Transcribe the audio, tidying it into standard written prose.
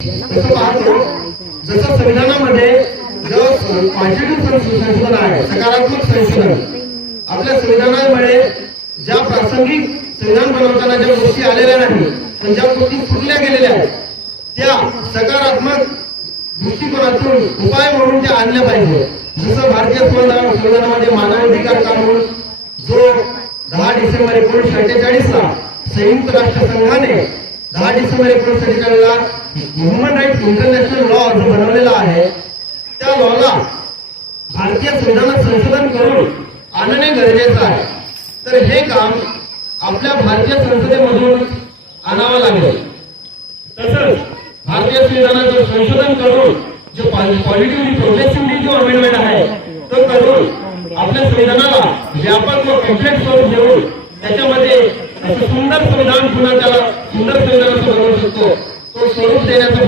तसं पाहतो जसं संविधानामध्ये जो पॉझिटिव्ह संशोधन आहे, सकारात्मक संशोधन, आपल्या संविधानामुळे ज्या प्रासंगिक संविधान बनवताना ज्या गोष्टी आलेल्या नाही पण ज्या गोष्टी फुटल्या गेलेल्या आहेत त्या सकारात्मक दृष्टिकोनातून उपाय म्हणून त्या आणल्या पाहिजे. जसं भारतीय संविधानामध्ये मानवाधिकार कानून जो 10 डिसेंबर 1948 ला संयुक्त राष्ट्र संघाने 10 डिसेंबर 1947 ला ह्युमन राईट्स इंटरनॅशनल लॉ जो बनवलेला आहे त्या लॉला भारतीय संविधानात संशोधन करून आणणे गरजेचं आहे. तर हे काम आपल्या भारतीय संसदेमधून आणावं लागेल. तसंच भारतीय संविधानाचं संशोधन करून जो पॉझिटिव्हली प्रोग्रेसिव्हली जो अमेंडमेंट आहे तो करून आपल्या संविधानाला व्यापक व कम्प्लीट स्वरूप देऊन त्याच्यामध्ये असं सुंदर संविधान पुन्हा त्याला सुंदर संविधानाचं बनवू शकतो तो स्वरूप देण्याचा